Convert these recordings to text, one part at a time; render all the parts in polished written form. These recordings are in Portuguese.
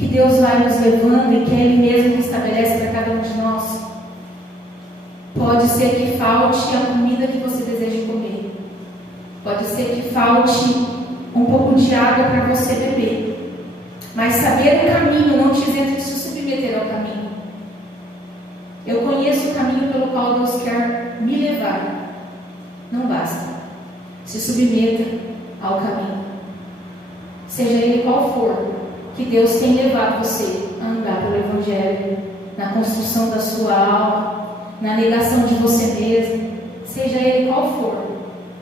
que Deus vai nos levando e que é Ele mesmo que estabelece para cada um de nós. Pode ser que falte a comida que você deseja comer. Pode ser que falte um pouco de água para você beber. Mas saber o caminho não te isenta de se submeter ao caminho. Eu conheço o caminho pelo qual Deus quer me levar. Não basta. Se submeta ao caminho. Seja ele qual for, que Deus tem levado você a andar pelo Evangelho, na construção da sua alma, na negação de você mesmo, seja ele qual for,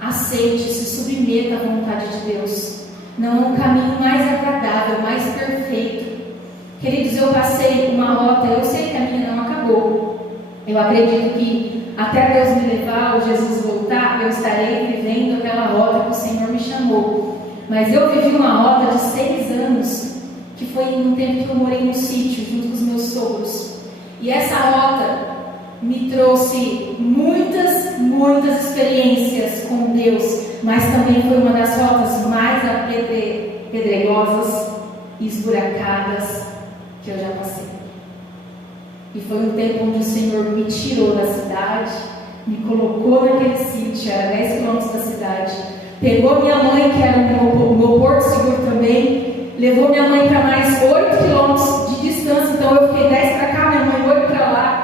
aceite, se submeta à vontade de Deus. Não é um caminho mais agradável, mais perfeito. Queridos, eu passei uma rota, eu sei que a minha não acabou. Eu acredito que até Deus me levar, ou Jesus voltar, eu estarei vivendo aquela rota que o Senhor me chamou. Mas eu vivi uma rota de 6 anos, que foi num tempo que eu morei no sítio, junto com os meus sogros. E essa rota me trouxe muitas experiências com Deus, mas também foi uma das rotas mais pedregosas e esburacadas que eu já passei. E foi um tempo onde o Senhor me tirou da cidade, me colocou naquele sítio, era 10 quilômetros da cidade, pegou minha mãe, que era o meu porto seguro também, levou minha mãe para mais 8 quilômetros de distância, então eu fiquei 10 para cá, minha mãe 8 para lá.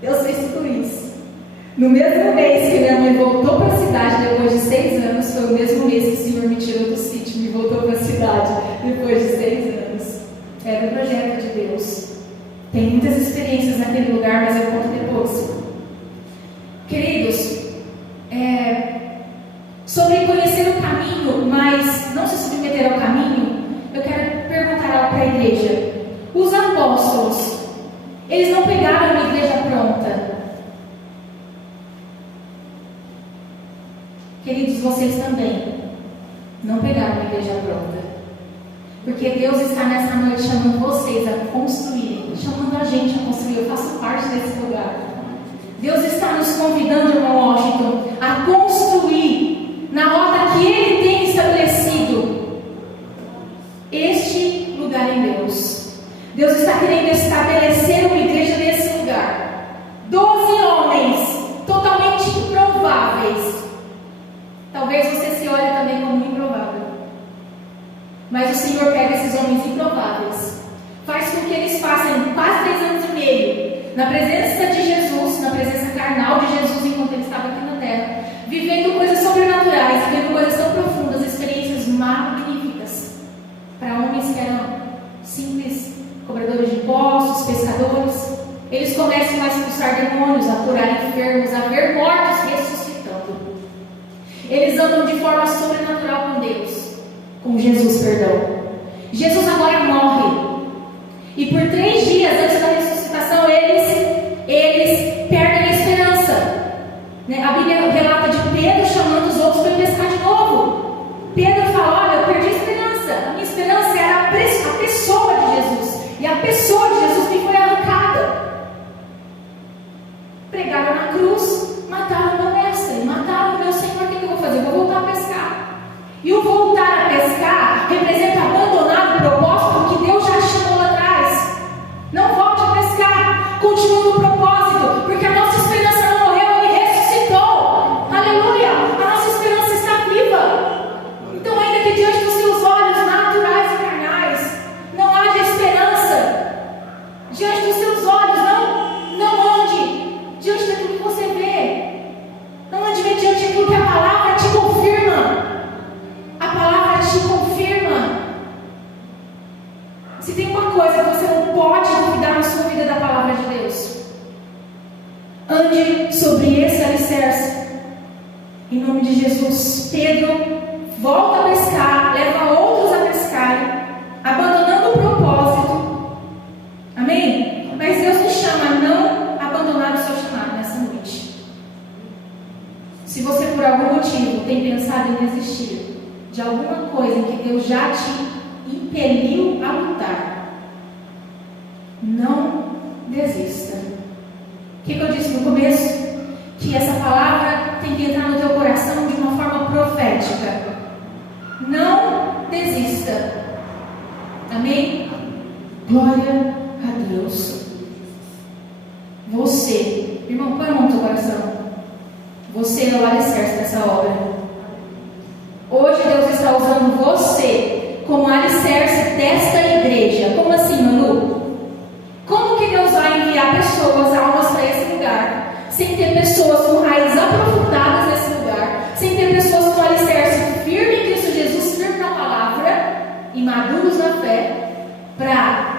Deus fez tudo isso. No mesmo mês que minha mãe voltou para a cidade, depois de 6 anos, foi o mesmo mês que o Senhor me tirou do sítio e me voltou para a cidade, depois de 6 anos. Era o projeto de Deus. Tem muitas experiências naquele lugar, mas eu conto depois. Queridos, sobre conhecer o caminho, mas não se submeter ao caminho, eu quero perguntar algo para a igreja. Os apóstolos, eles não pegaram uma igreja pronta. Queridos, vocês também não pegaram uma igreja pronta. Porque Deus está nessa noite chamando vocês a construir, chamando a gente a construir. Eu faço parte desse lugar. Deus está nos convidando, irmão Washington, a construir na rota que Ele tem estabelecido este lugar em Deus. Deus está querendo estabelecer uma igreja nesse lugar. 12 homens totalmente improváveis. Talvez você se olhe também como improvável. Mas o Senhor pega esses homens improváveis, faz com que eles passem quase 3 anos e meio na presença de Jesus, na presença carnal de Jesus enquanto ele estava aqui na terra, vivendo coisas sobrenaturais, vivendo coisas tão profundas, experiências magníficas para homens que eram simples cobradores de impostos, pescadores. Eles começam a expulsar demônios, a curar enfermos, a ver mortos ressuscitando. Eles andam de forma sobrenatural com Deus, com Jesus, perdão. Jesus agora morre. E por 3 dias antes da ressuscitação, eles perdem a esperança. A Bíblia relata de Pedro chamando os outros para pescar de novo. Pedro fala: olha, eu perdi a esperança. A minha esperança era a pessoa de Jesus. E a pessoa de Jesus me foi arrancada. Pregaram na cruz, mataram o meu mestre, mataram o meu Senhor. O que eu vou fazer? Eu vou voltar a pescar. E o voltar a pescar representa abandonar o propósito que Deus já chamou lá atrás. Não volte a pescar, continue no propósito, porque a nossa esperança não morreu, Ele ressuscitou. Aleluia! A nossa esperança está viva. Então, ainda que diante dos seus olhos naturais e carnais não haja esperança, diante dos seus olhos não ande diante daquilo que você vê, não ande diante daquilo que a palavra te confirma. A palavra te confirma. Se tem uma coisa que você não pode duvidar na sua vida da palavra de Deus, ande sobre esse alicerce, em nome de Jesus. Pedro volta a pescar, leva outros a pescarem, abandonando o propósito. Amém? Mas Deus nos chama a não abandonar o seu chamado nessa noite. Se você por algum motivo tem pensado em desistir de alguma coisa em que Deus já te impeliu a lutar, não desista. O que eu disse no começo? Que essa palavra tem que entrar no teu coração de uma forma profética. Não desista. Glória a Deus. Você, irmão, põe a mão no seu coração. Você é o alicerce dessa obra. Hoje Deus está usando você como alicerce desta igreja. Como assim, Manu? Como que Deus vai enviar pessoas, almas para esse lugar, sem ter pessoas com raízes aprofundadas nesse lugar, sem ter pessoas com alicerce firme em Cristo Jesus, firme na palavra e maduros na fé, para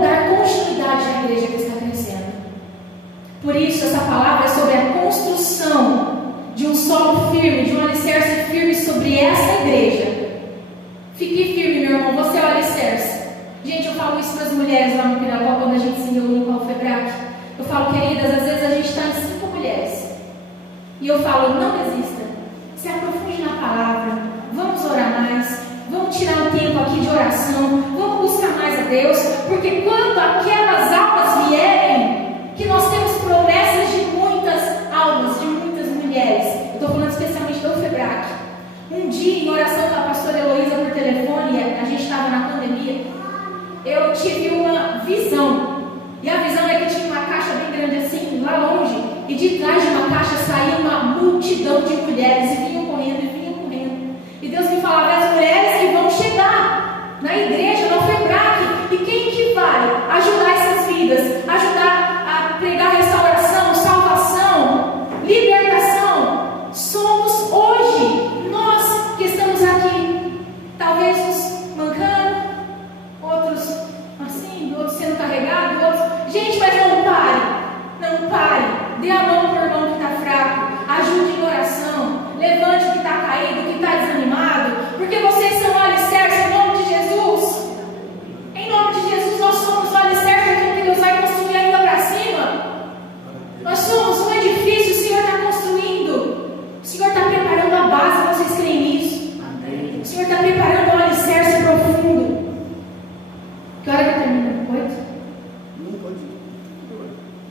dar continuidade à igreja que está crescendo? Por isso, essa palavra é sobre a construção de um solo firme, de um alicerce firme sobre essa igreja. Fique firme, meu irmão, você é o alicerce. Gente, eu falo isso para as mulheres lá no Pirapó, quando a gente se reúne com a FEBRAC. Eu falo, queridas, às vezes a gente está em 5 mulheres. E eu falo, não desista. Se aprofunde na palavra. Vamos orar mais. Vamos tirar um tempo aqui de oração. Vamos buscar mais a Deus. Porque quando aquelas almas vierem, que nós temos promessas de muitas almas, de muitas mulheres. Eu estou falando especialmente do FEBRAC. Um dia, em oração com a pastora Heloísa por telefone, a gente estava na pandemia, eu tive uma visão. E a visão é que tinha uma caixa bem grande assim, lá longe, e de trás de uma caixa saía uma multidão de mulheres, e vinham correndo, e vinham correndo. E Deus me falava, as mulheres que vão chegar na igreja, no FEBRAC, e quem que vai ajudar essas vidas, ajudar a pregar restauração, salvação, libertação? Somos hoje, nós que estamos aqui, talvez uns mancando, outros assim, outros sendo carregados, outros... Gente, mas não pare, dê a mão para o irmão que está fraco, ajude em oração, levante o que está caído, o que está desanimado, porque vocês são o alicerce em nome de Jesus. Em nome de Jesus, nós somos o alicerce daquilo que Deus vai construir ainda para cima. Nós somos um edifício, o Senhor está construindo, o Senhor está preparando a base, vocês creem nisso? Amém. O Senhor está preparando um alicerce profundo. Que hora que termina? 8? Não pode.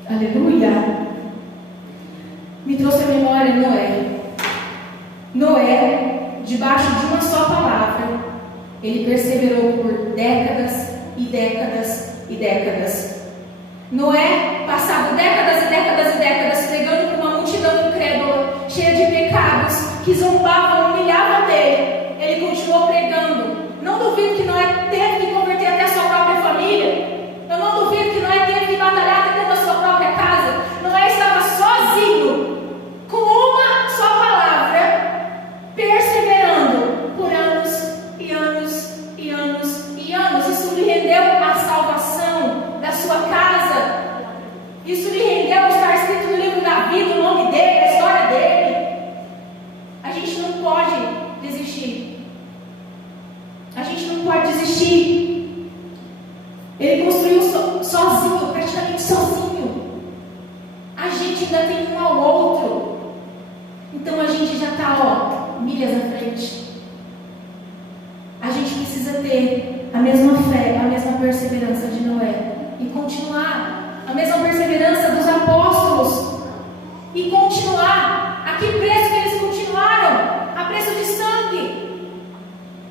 Aleluia. Me trouxe a memória Noé, debaixo de uma só palavra, ele perseverou por décadas e décadas e décadas. Noé, passado décadas e décadas e décadas, pregando para uma multidão incrédula, cheia de pecados, que zombavam, humilhavam dele, ele continuou pregando. Não duvido que Noé teve que converter até a sua própria família. Eu não duvido que Noé teve que batalhar dentro da sua própria casa. Noé estava sozinho, com uma só palavra, perseverando por anos e anos e anos e anos. Isso lhe rendeu a salvação da sua casa. Isso lhe rendeu estar escrito no livro da vida, o nome dele, a história dele. A gente não pode desistir. A gente não pode desistir. Ele construiu sozinho, praticamente sozinho. A gente ainda tem um ao outro. Então a gente já está, milhas à frente. A gente precisa ter a mesma fé, a mesma perseverança de Noé. E continuar. A mesma perseverança dos apóstolos. E continuar. A que preço que eles continuaram? A preço de sangue.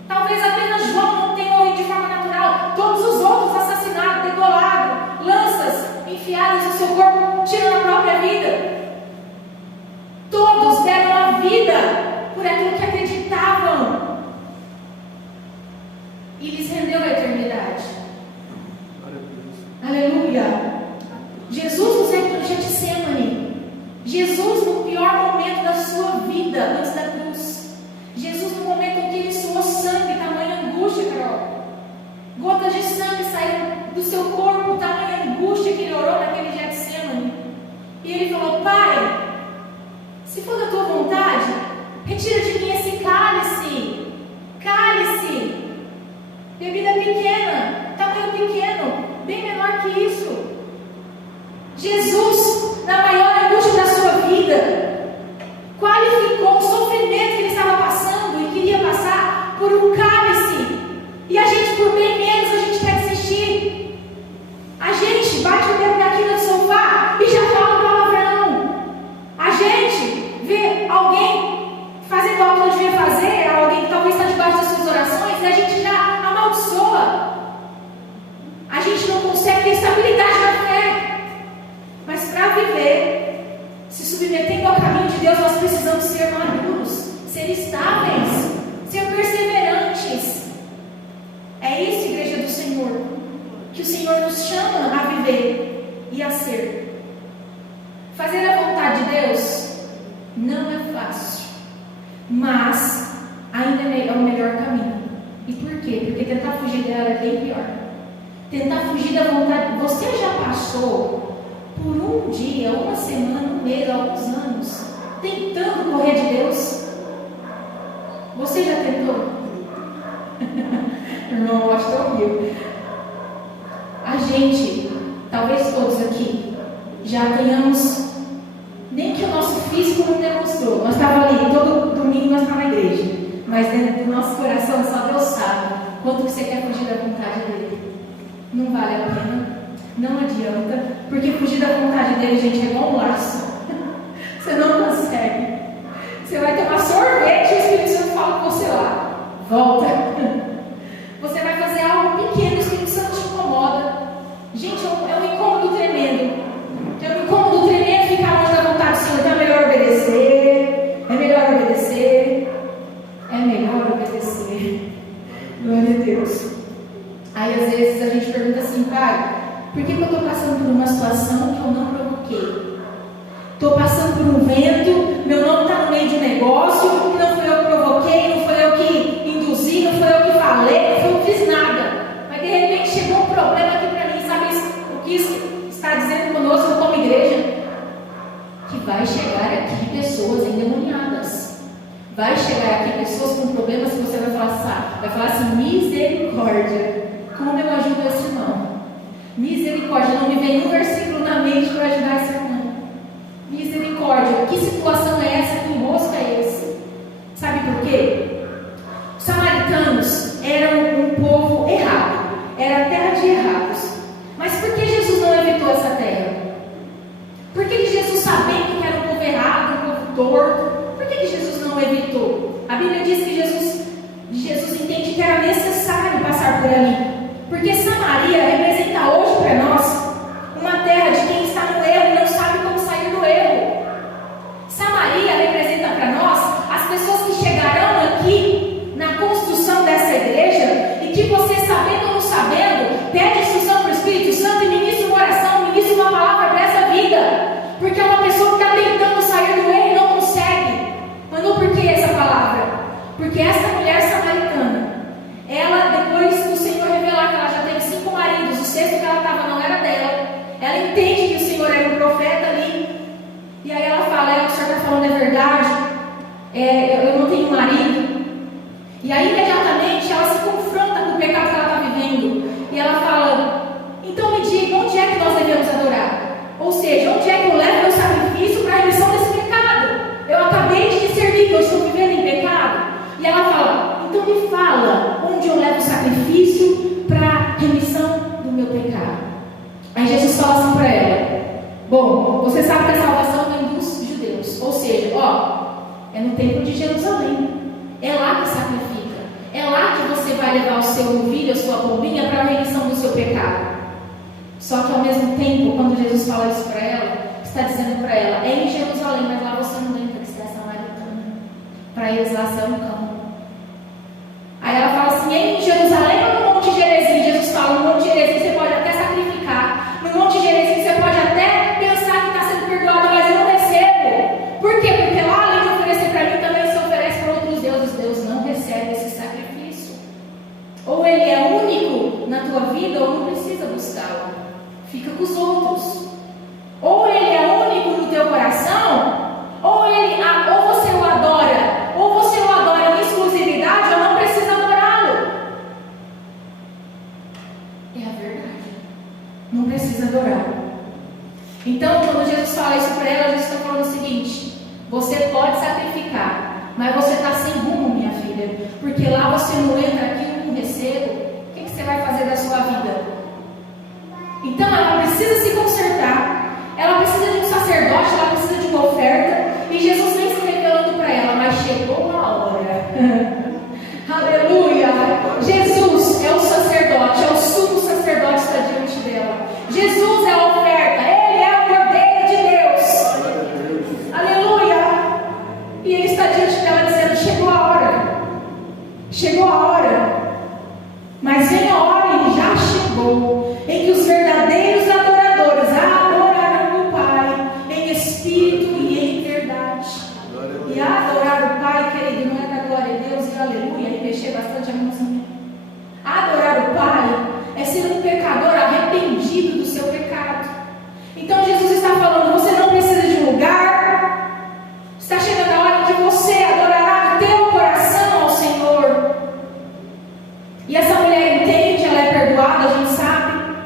Talvez apenas João não tenha morrido de forma natural. Todos os outros assassinados, degolados, lanças enfiadas no seu corpo, tirando a própria vida. Todos deram a vida por aquilo que acreditavam. E lhes rendeu a eternidade. Aleluia. Jesus no Getsemane. Jesus no pior momento da sua vida, antes da cruz. Jesus no momento em que ele suou sangue, tamanha angústia, Carol. Gotas de sangue saíram do seu corpo, tamanha angústia que ele orou naquele Getsemane. E ele falou, Pai, se for da tua vontade, retira de mim esse cálice. Cálice. Bebida pequena, tamanho pequeno, bem menor que isso. Jesus, na maior angústia da sua vida, qualificou o sofrimento que ele estava passando e queria passar por um cálice. E a gente, por bem menos, a gente quer desistir. A gente bate o dedo na quina do sofá e já fala palavrão. A gente vê alguém fazendo algo que não devia fazer, ser estáveis, ser perseverantes. É isso, igreja do Senhor, que o Senhor nos chama a viver e a ser. Fazer a vontade de Deus não é fácil, mas ainda é o melhor caminho. E por quê? Porque tentar fugir dela é bem pior. Tentar fugir da vontade. Você já passou por um dia, uma semana, um mês, alguns anos, tentando correr de Deus? Você já tentou? Irmão, eu acho tão horrível. A gente, talvez todos aqui, já tenhamos, nem que o nosso físico não demonstrou, nós estávamos ali, todo domingo nós estávamos na igreja, mas dentro do nosso coração só Deus sabe quanto que você quer fugir da vontade dele. Não vale a pena, não adianta, porque fugir da vontade dele, gente, é igual um laço. Você não consegue. Você vai tomar sorvete e o Espírito Santo fala com você lá, volta. Você vai fazer algo pequeno, o Espírito Santo te incomoda. Gente, é um incômodo tremendo. É um incômodo tremendo ficar longe da vontade do Senhor. Então é melhor obedecer. É melhor obedecer. É melhor obedecer. Glória a Deus. Aí às vezes a gente pergunta assim, pai, por que eu estou passando por uma situação que eu não provoquei? Estou passando por um vento, meu nome está no meio de um negócio, que não fui eu que provoquei, não foi eu que induzi, não foi eu que falei, não foi eu que fiz nada. Mas de repente chegou um problema aqui para mim, sabe o que isso está dizendo conosco como igreja? Que vai chegar aqui pessoas endemoniadas. Vai chegar aqui pessoas com problemas que você vai falar assim, misericórdia. Como eu ajudo esse irmão? Misericórdia, não me vem um versículo na mente para ajudar esse irmão. Misericórdia, que situação é essa? Que rosto é esse? Sabe por quê? Os samaritanos eram um povo errado, era a terra de errados. Mas por que Jesus não evitou essa terra? Por que Jesus, sabendo que era um povo errado, um povo torto, por que Jesus não evitou? A Bíblia diz que Jesus entende que era necessário passar por ali. Porque Samaria representa hoje para nós uma terra de quem está no erro e não sabe como sair do erro. Samaria representa para nós as pessoas que chegarão aqui na construção dessa igreja e que você, sabendo ou não sabendo, pede instrução para o Espírito Santo e ministra uma oração, ministra uma palavra para essa vida. Porque é uma pessoa que está tentando sair do erro e não consegue. Mas não por que essa palavra? Porque essa mulher samaritana, ela, depois do Senhor revelar que ela já teve 5 maridos, o sexto que ela estava não era dela, ela entende que o Senhor era um profeta ali, e aí ela fala, o Senhor está falando a verdade, eu não tenho marido. E aí imediatamente ela se confronta com o pecado que ela está vivendo, e ela fala, então me diga, onde é que nós devemos adorar? Ou seja, onde é que eu levo meu sacrifício para a remissão desse pecado? Eu acabei de discernir que eu estou vivendo em pecado. E ela fala, então me fala onde eu levo o sacrifício para a remissão do meu pecado. Aí Jesus fala assim para ela, bom, você sabe que a salvação vem dos judeus, ou seja, é no templo de Jerusalém, é lá que sacrifica, é lá que você vai levar o seu novilho, a sua pombinha para a remissão do seu pecado. Só que ao mesmo tempo, quando Jesus fala isso para ela, está dizendo para ela, é em Jerusalém, mas lá você não entra, que você é samaritana, para eles lá você é um cão. Aí ela fala assim, é em Jerusalém ou no Monte Gerizim? Jesus fala, no Monte Gerizim você pode até sacrificar, no Monte Gerizim você pode até pensar que está sendo perdoado, mas eu não recebo. Por quê? Porque lá, além de oferecer para mim, também se oferece para outros deuses. Deus não recebe esse sacrifício. Ou ele é único na tua vida, ou não precisa buscá-lo. Fica com os outros. Ou ele é único no teu coração, ou você o adora, ou você o adora em exclusividade, ou não precisa adorá-lo. É a verdade. Não precisa adorá-lo. Então, quando Jesus fala isso para ela, Jesus está falando o seguinte: você pode sacrificar, mas você está sem rumo, minha filha, porque lá você não entra, aqui não recebo. O que você vai fazer da sua vida? Então ela precisa se consertar, ela precisa de um sacerdote, ela precisa de uma oferta, e Jesus vem se revelando para ela, mas chegou a hora. Aleluia! Jesus é o sacerdote, é o sumo sacerdote que está diante dela. Jesus é a oferta, Ele é o Cordeiro de Deus. Aleluia! E Ele está diante dela dizendo, chegou Chegou a hora, mas vem a hora e já chegou, em que os verdadeiros adoradores adorarão o Pai em espírito e em verdade. E adorar o Pai, querido, não é da glória a Deus e aleluia, e mexer bastante a mãozinha. Adorar o Pai é ser um pecador arrependido do seu pecado. Então Jesus está falando, você não precisa de um lugar, está chegando a hora que você adorará o teu coração ao Senhor. E essa mulher entende, ela é perdoada, a gente sabe.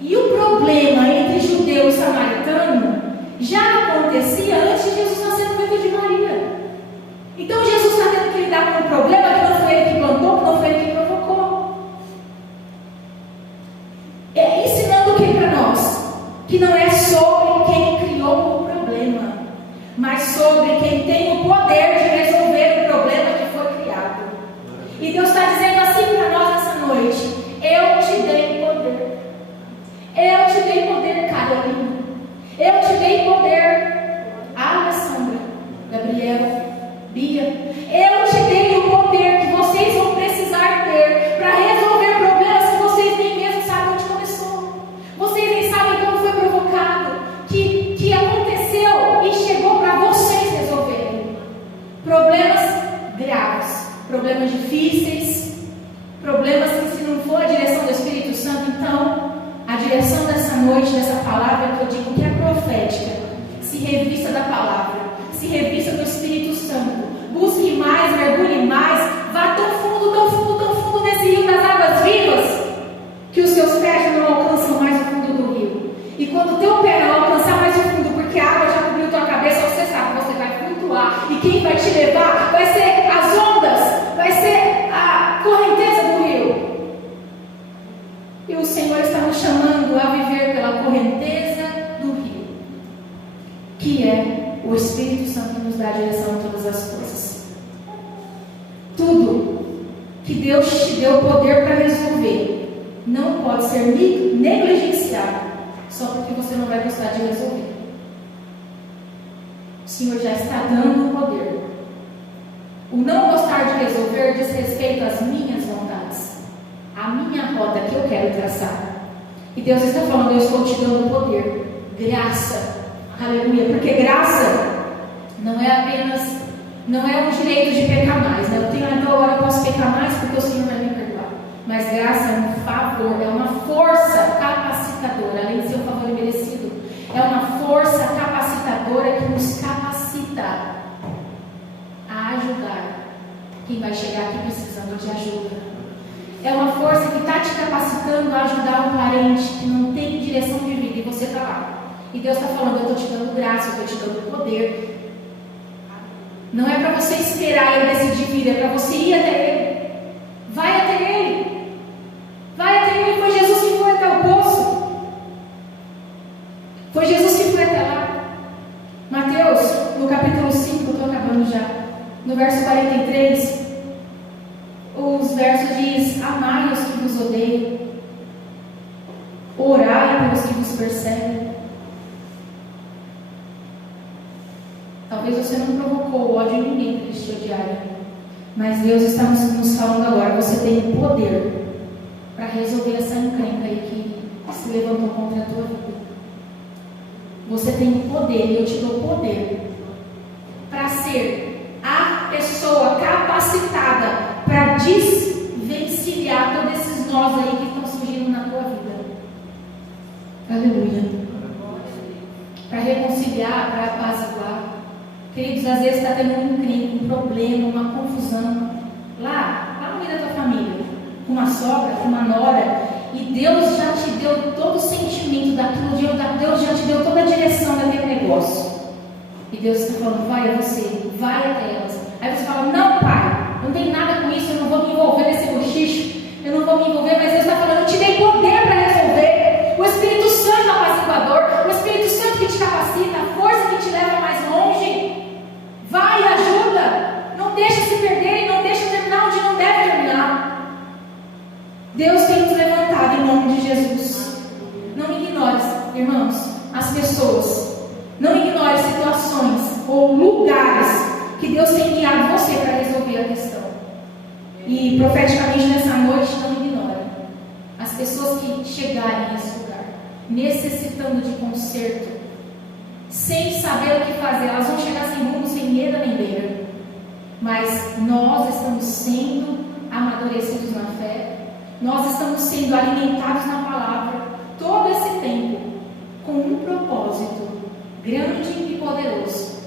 E o problema entre judeu e samaritano já acontecia antes de Jesus nascer no ventre de Maria. Então Jesus está tendo que lidar com um problema que não foi ele que plantou, que não foi ele que provocou. É ensinando o que para nós? Que não é sobre quem criou o problema, mas sobre quem tem o poder de resolver o problema que foi criado. E Deus está dizendo assim para nós essa noite: eu te dei poder. Eu te dei poder, Carolina. Eu te dei poder, Alessandra, Gabriela, Bia. Eu te dei o poder que vocês vão precisar ter para resolver problemas que vocês nem mesmo sabem onde começou. Vocês nem sabem como foi provocado, que aconteceu e chegou para vocês resolverem. Problemas graves, problemas difíceis, problemas que, se não for a direção do Espírito Santo, então a direção dessa noite, dessa palavra que eu digo que é profética, se revista da palavra, se revista do Espírito Santo, busque mais, mergulhe mais, vá tão fundo, tão fundo, tão fundo nesse rio das águas vivas, que os seus pés não alcançam mais o fundo do rio. E quando o teu pé não alcançar mais o fundo, porque a água já cobriu tua cabeça, você sabe que você vai flutuar, e quem vai te levar vai ser as ondas, vai ser a correnteza do rio. E o Senhor está nos chamando a viver pela correnteza do rio, que é o Espírito Santo que nos dá a direção em todas as coisas. Tudo que Deus te deu poder para resolver não pode ser negligenciado só porque você não vai gostar de resolver. O Senhor já está dando o poder. O não gostar de resolver diz respeito às minhas vontades, a minha rota que eu quero traçar. E Deus está falando, eu estou te dando poder, graça, aleluia, porque graça não é apenas, não é um direito de pecar mais, né? Eu tenho, então agora eu posso pecar mais porque o Senhor vai me perdoar. Mas graça é um favor, é uma força capacitadora, além de ser um favor merecido, é uma força capacitadora que nos capacita a ajudar quem vai chegar aqui precisando de ajuda. É uma força que está te capacitando a ajudar um parente que não tem direção de vida e você está lá. E Deus está falando, eu estou te dando graça, eu estou te dando poder. Não é para você esperar Ele decidir vir, é para você ir até Ele. Vai até Ele. Vai até Ele. Foi Jesus que foi até o poço. Foi Jesus que foi até lá. Mateus, no capítulo 5, eu estou acabando já, no verso 43, os versos diz: amai os que vos odeiam, orai pelos que vos perseguem. Talvez você não provocou ódio em ninguém para eles te odiarem, mas Deus está nos falando agora, você tem o poder para resolver essa encrenca aí que se levantou contra a tua vida. Você tem o poder, e eu te dou poder para ser a pessoa capacitada para desvencilhar todos esses nós aí que estão surgindo na tua vida. Aleluia. Para reconciliar, para apaziguar. Queridos, às vezes está tendo um encrenca, um problema, uma confusão lá no meio da tua família, com uma sogra, com uma nora, e Deus já te deu todo o sentimento daquilo, Deus já te deu toda a direção daquele negócio. E Deus está falando, vai a você, vai até elas. Aí você fala, não, pai, não tem nada com isso, eu não vou me envolver nesse bochicho, eu não vou me envolver, mas Deus está falando, eu te dei poder para resolver. O Espírito Santo apaziguador, o Espírito Santo que te capacita, a força que te leva mais longe. Vai e ajuda, não deixa se perder e não deixa terminar onde não deve terminar. Deus tem nos levantado em nome de Jesus. Não ignore, irmãos, as pessoas. Não ignore situações ou lugares que Deus tem guiado você para resolver a E profeticamente nessa noite, não ignore as pessoas que chegarem nesse lugar, necessitando de conserto, sem saber o que fazer. Elas vão chegar sem rumo, sem medo nem beira. Mas nós estamos sendo amadurecidos na fé, nós estamos sendo alimentados na palavra todo esse tempo, com um propósito grande e poderoso,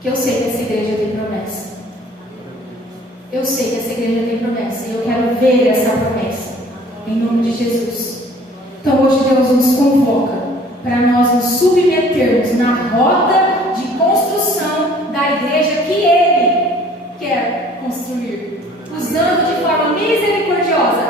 que eu sei que essa igreja tem promessa. Eu sei que essa igreja tem promessa, e eu quero ver essa promessa, em nome de Jesus. Então hoje Deus nos convoca para nós nos submetermos na roda de construção da igreja que Ele quer construir, usando de forma misericordiosa